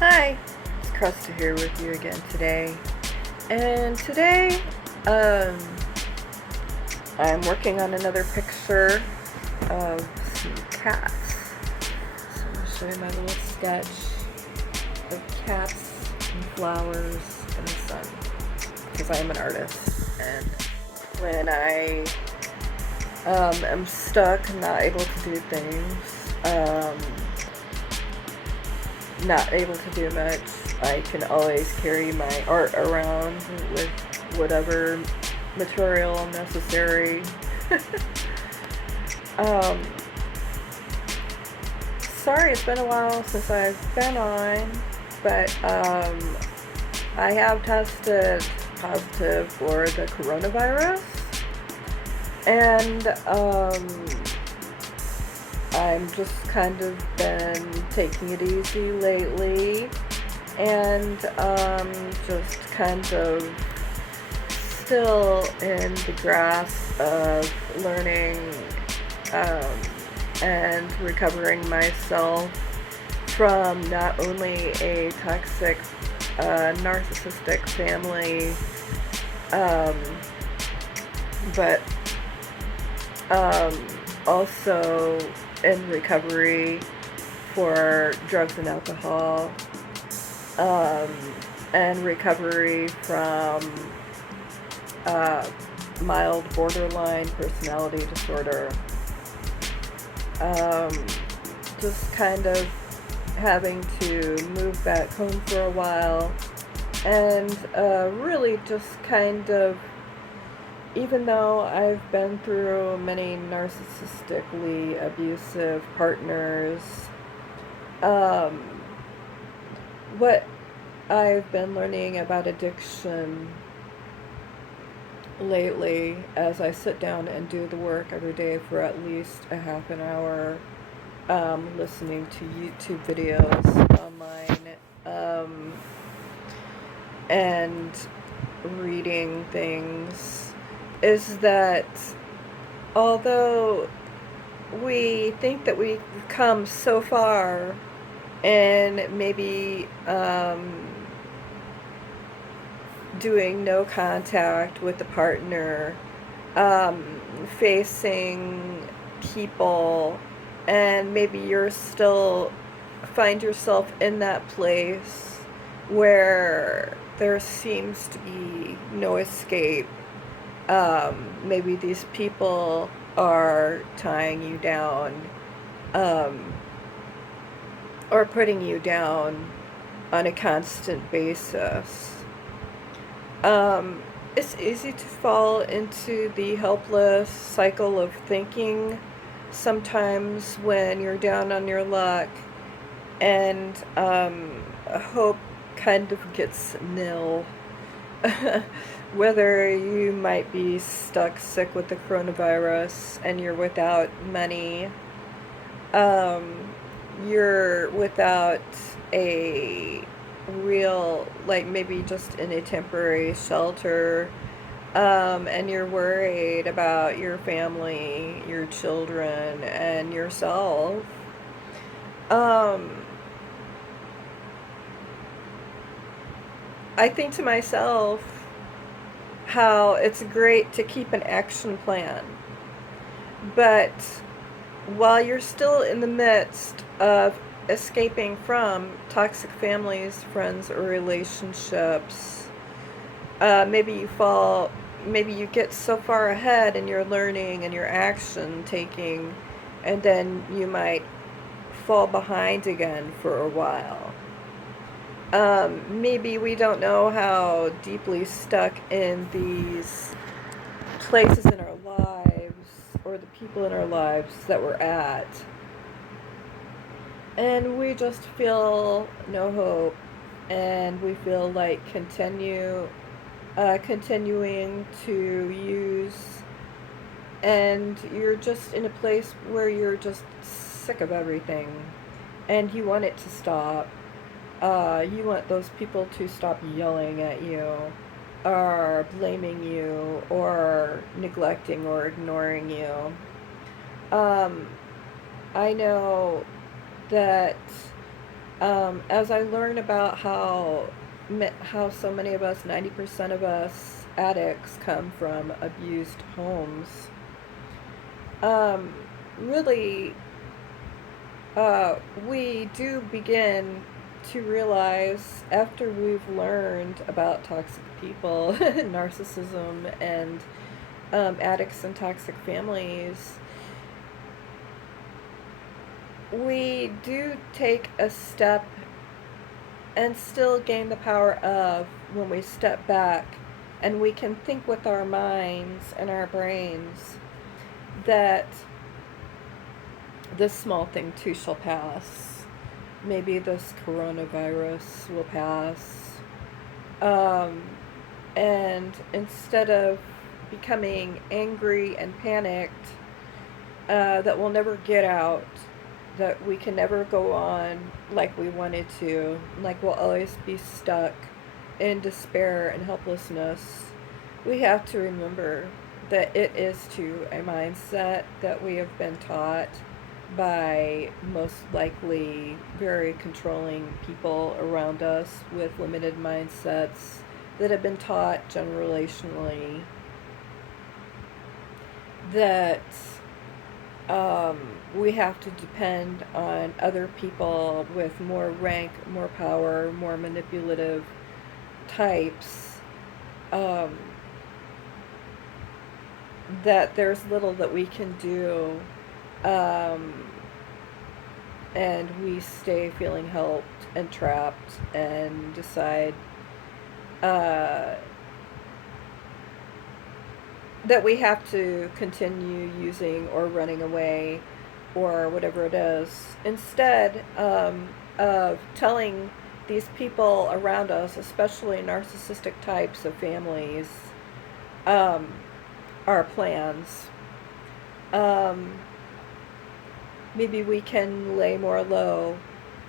Hi, it's Krista here with you again today. And today, um, I'm working on another picture of some cats. So I'm going to show you my little sketch of cats and flowers and the sun. Because I am an artist. And when I am stuck, not able to do things, not able to do much, I can always carry my art around with whatever material necessary. um, Sorry, it's been a while since I've been on, but I have tested positive for the coronavirus, and I'm just kind of been taking it easy lately, and just kind of still in the grasp of learning um, and recovering myself from not only a toxic, narcissistic family, um, but also in recovery for drugs and alcohol, um, and recovery from uh, mild borderline personality disorder. Um, just kind of having to move back home for a while, and really just kind of, even though I've been through many narcissistically abusive partners, um, what I've been learning about addiction lately, as I sit down and do the work every day for at least a half an hour, listening to YouTube videos online, and reading things, is that although we think that we've come so far and maybe doing no contact with the partner, facing people, and maybe you're still find yourself in that place where there seems to be no escape. Maybe these people are tying you down, um, or putting you down on a constant basis. Um, it's easy to fall into the helpless cycle of thinking sometimes when you're down on your luck, and hope kind of gets nil. Whether you might be stuck sick with the coronavirus and you're without money, um, you're without a real, like maybe just in a temporary shelter, and you're worried about your family, your children, and yourself. Um, I think to myself how it's great to keep an action plan, but while you're still in the midst of escaping from toxic families, friends, or relationships, maybe you get so far ahead in your learning and your action taking, and then you might fall behind again for a while. Maybe we don't know how deeply stuck in these places in our lives, or the people in our lives that we're at, and we just feel no hope, and we feel like continuing to use, and you're just in a place where you're just sick of everything, and you want it to stop. You want those people to stop yelling at you, or blaming you, or neglecting or ignoring you. Um, I know that As I learn about how so many of us, 90% of us addicts, come from abused homes, um, really, uh, we do begin to realize after we've learned about toxic people, narcissism, and addicts and toxic families, we do take a step and still gain the power of when we step back and we can think with our minds and our brains that this small thing too shall pass. Maybe this coronavirus will pass. Um, and instead of becoming angry and panicked, that we'll never get out, that we can never go on like we wanted to, like we'll always be stuck in despair and helplessness, we have to remember that it is to a mindset that we have been taught by most likely very controlling people around us with limited mindsets that have been taught generationally that um, we have to depend on other people with more rank, more power, more manipulative types, um, that there's little that we can do, um, and we stay feeling helped and trapped and decide uh, that we have to continue using or running away or whatever it is, instead of telling these people around us, especially narcissistic types of families, um, our plans. Um, Maybe we can lay more low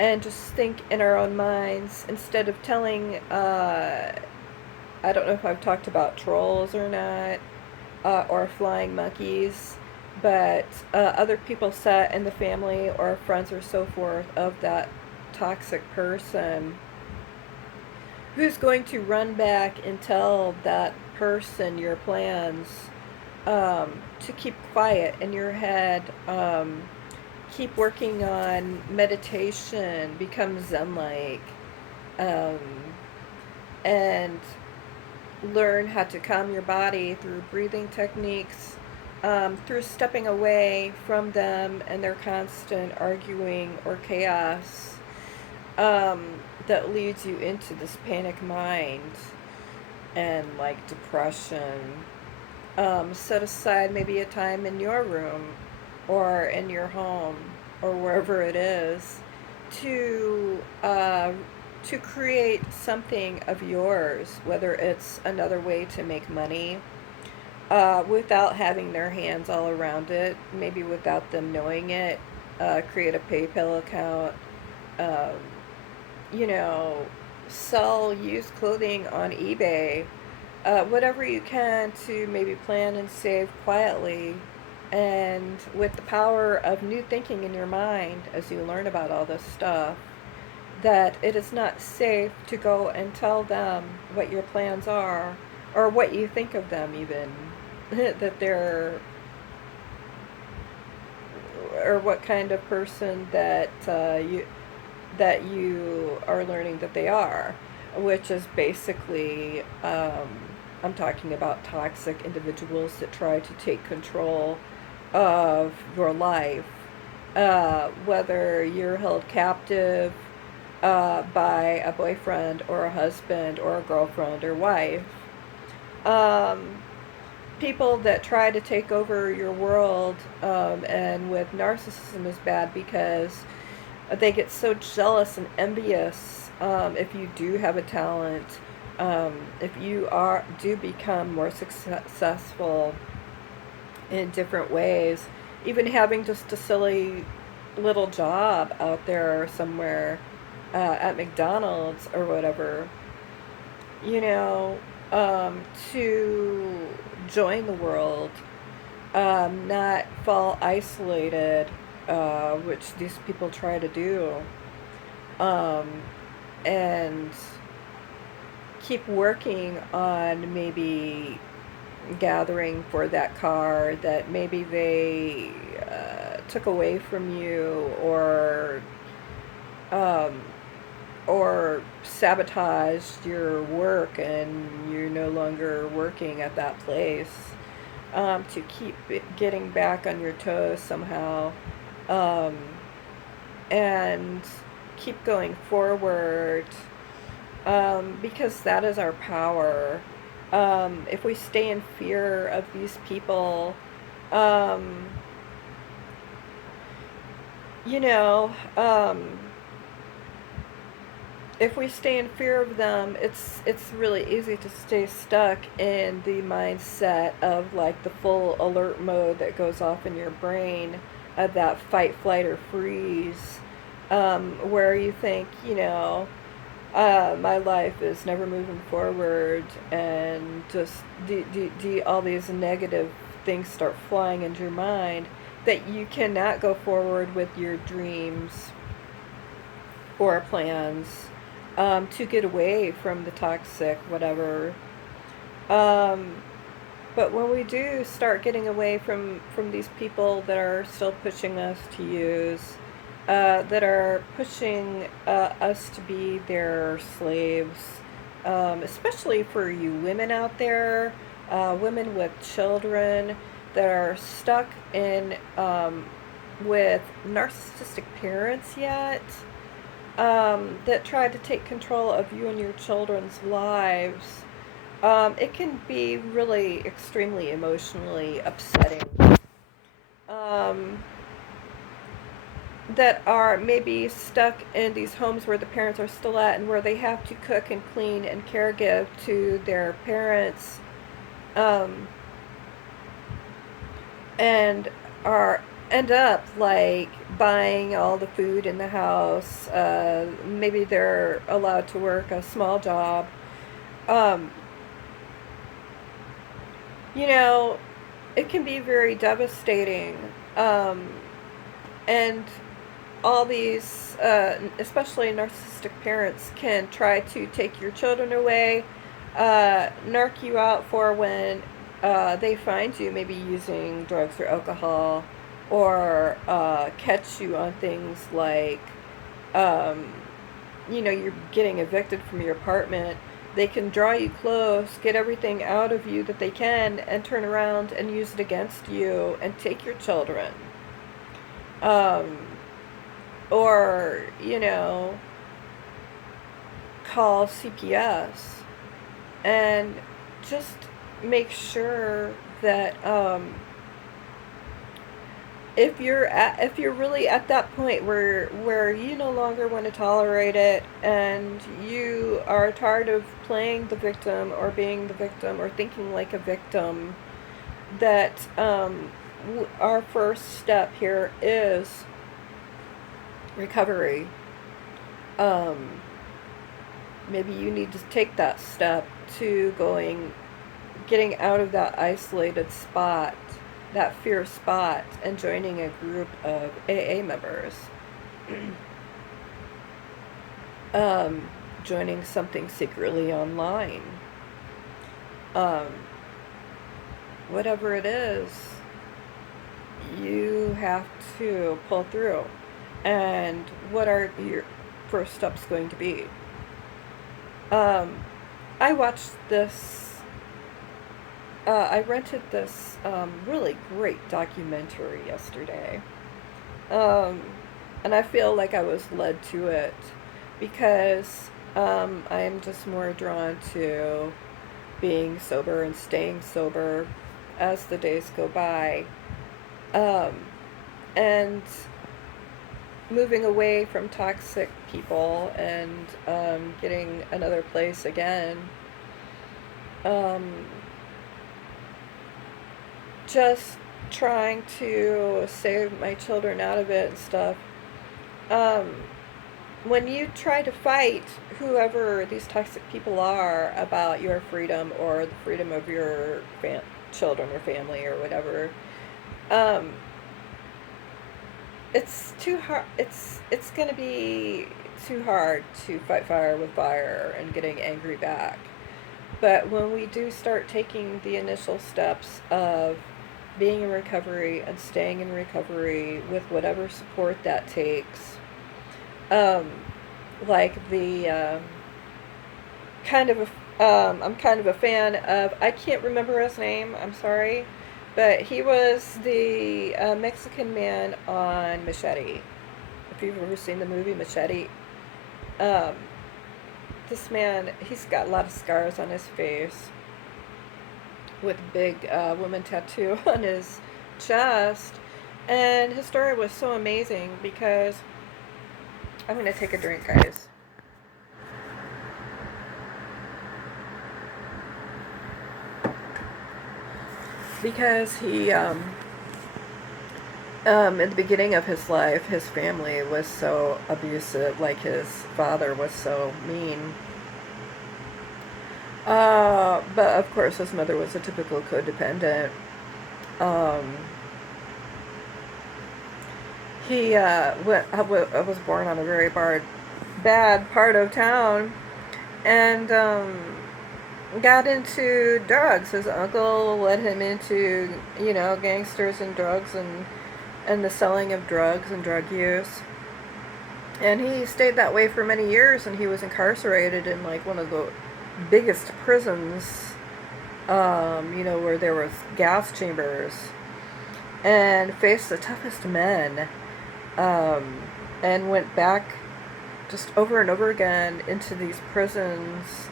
and just think in our own minds instead of telling, I don't know if I've talked about trolls or not, or flying monkeys, but other people set in the family or friends or so forth of that toxic person who's going to run back and tell that person your plans, to keep quiet in your head, keep working on meditation, become zen-like, um, and learn how to calm your body through breathing techniques, through stepping away from them and their constant arguing or chaos, um, that leads you into this panic mind and like depression. Set aside maybe a time in your room or in your home or wherever it is to to create something of yours, whether it's another way to make money, without having their hands all around it, maybe without them knowing it. Create a PayPal account, um, you know, sell used clothing on eBay, whatever you can to maybe plan and save quietly. And with the power of new thinking in your mind as you learn about all this stuff, that it is not safe to go and tell them what your plans are or what you think of them, even that they're, or what kind of person that you are learning that they are, which is basically, I'm talking about toxic individuals that try to take control of your life, whether you're held captive by a boyfriend or a husband or a girlfriend or wife. Um, People that try to take over your world, and with narcissism is bad because they get so jealous and envious, if you do have a talent, if you do become more successful in different ways, even having just a silly little job out there somewhere, at McDonald's or whatever, you know, to join the world, not fall isolated, which these people try to do. um, and keep working on maybe gathering for that car that maybe they took away from you, um, or sabotaged your work and you're no longer working at that place, to keep getting back on your toes somehow, um, and keep going forward, because that is our power. If we stay in fear of these people, um, you know, if we stay in fear of them, it's really easy to stay stuck in the mindset of like the full alert mode that goes off in your brain, of that fight, flight, or freeze, where you think, my life is never moving forward, and just all these negative things start flying into your mind, that you cannot go forward with your dreams or plans, to get away from the toxic whatever. Um, but when we do start getting away from these people that are still pushing us to use, that are pushing us to be their slaves, especially for you women out there, women with children that are stuck in, with narcissistic parents yet, that try to take control of you and your children's lives. It can be really extremely emotionally upsetting. Um, that are maybe stuck in these homes where the parents are still at, and where they have to cook and clean and caregive to their parents, um, and are end up like buying all the food in the house. Maybe they're allowed to work a small job. Um, you know, it can be very devastating. Um, and all these, especially narcissistic parents, can try to take your children away, narc you out for when they find you maybe using drugs or alcohol, or catch you on things like, um, you're getting evicted from your apartment. They can draw you close, get everything out of you that they can, and turn around and use it against you and take your children. Um, or, call CPS, and just make sure that, if you're really at that point where you no longer want to tolerate it, and you are tired of playing the victim, or being the victim, or thinking like a victim, that, our first step here is recovery. um, Maybe you need to take that step to getting out of that isolated spot, that fear spot, and joining a group of AA members. um, Joining something secretly online. Um, Whatever it is, you have to pull through. And what are your first steps going to be? Um, I watched this, I rented this really great documentary yesterday. Um, and I feel like I was led to it because, I am just more drawn to being sober and staying sober as the days go by. Um, and moving away from toxic people, and getting another place again. Um, just trying to save my children out of it and stuff. Um, when you try to fight whoever these toxic people are about your freedom, or the freedom of your children or family or whatever, um, it's too hard. It's going to be too hard to fight fire with fire and getting angry back. But when we do start taking the initial steps of being in recovery and staying in recovery with whatever support that takes, um, like the kind of I'm kind of a fan of, I can't remember his name, I'm sorry, but he was the Mexican man on Machete. If you've ever seen the movie Machete, um, this man, he's got a lot of scars on his face with a big woman tattoo on his chest. And his story was so amazing because, I'm going to take a drink, guys. Because he, in the beginning of his life, his family was so abusive, like his father was so mean. But of course his mother was a typical codependent. Um, I was born on a very bad part of town, and got into drugs. His uncle led him into, gangsters and drugs and the selling of drugs and drug use. And he stayed that way for many years, and he was incarcerated in like one of the biggest prisons, where there was gas chambers, and faced the toughest men, and went back just over and over again into these prisons,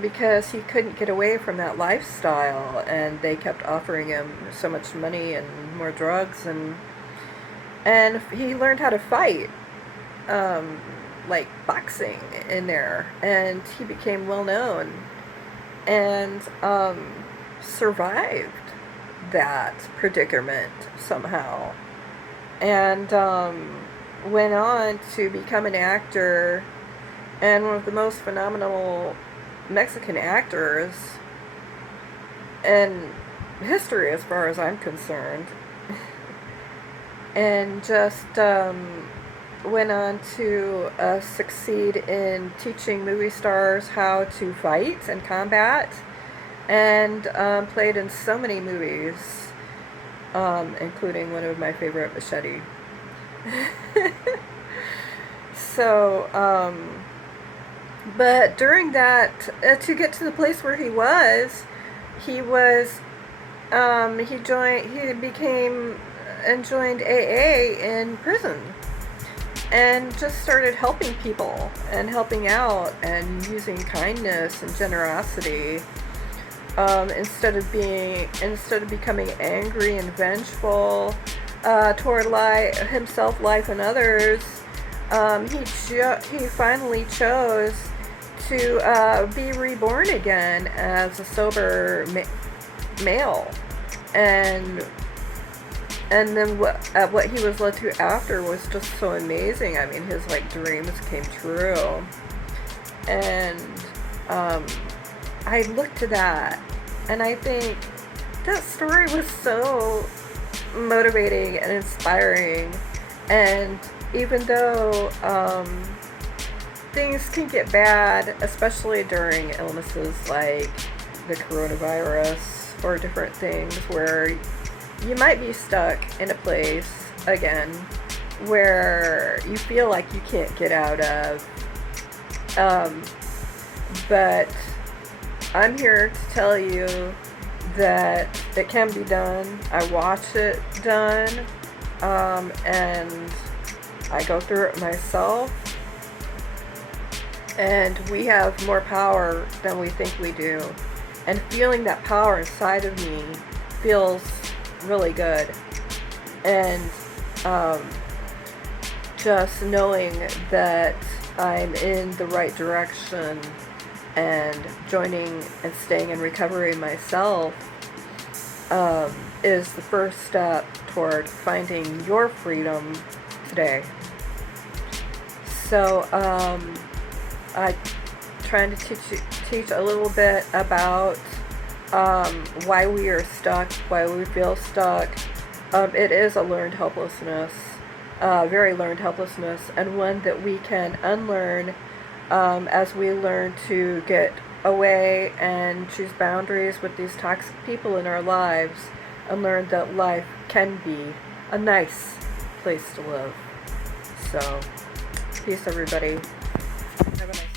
because he couldn't get away from that lifestyle, and they kept offering him so much money and more drugs, and he learned how to fight, like boxing in there, and he became well known, and survived that predicament somehow, and went on to become an actor, and one of the most phenomenal Mexican actors in history as far as I'm concerned. And just went on to succeed in teaching movie stars how to fight and combat, and played in so many movies, including one of my favorite, Machete. So, but during that, to get to the place where he was, he joined AA in prison, and just started helping people and helping out and using kindness and generosity, instead of becoming angry and vengeful toward himself, life, and others. He finally chose to be reborn again as a sober male, and then what he was led to after was just so amazing. I mean, his dreams came true, and I look to that, and I think that story was so motivating and inspiring. And even though things can get bad, especially during illnesses like the coronavirus or different things, where you might be stuck in a place again where you feel like you can't get out of, but I'm here to tell you that it can be done. I watch it done, and I go through it myself, and we have more power than we think we do, and feeling that power inside of me feels really good, and just knowing that I'm in the right direction and joining and staying in recovery myself, is the first step toward finding your freedom today. So I'm trying to teach a little bit about why we are stuck, why we feel stuck. It is a learned helplessness. very learned helplessness, and one that we can unlearn as we learn to get away and choose boundaries with these toxic people in our lives, and learn that life can be a nice place to live. So, peace everybody. Have a nice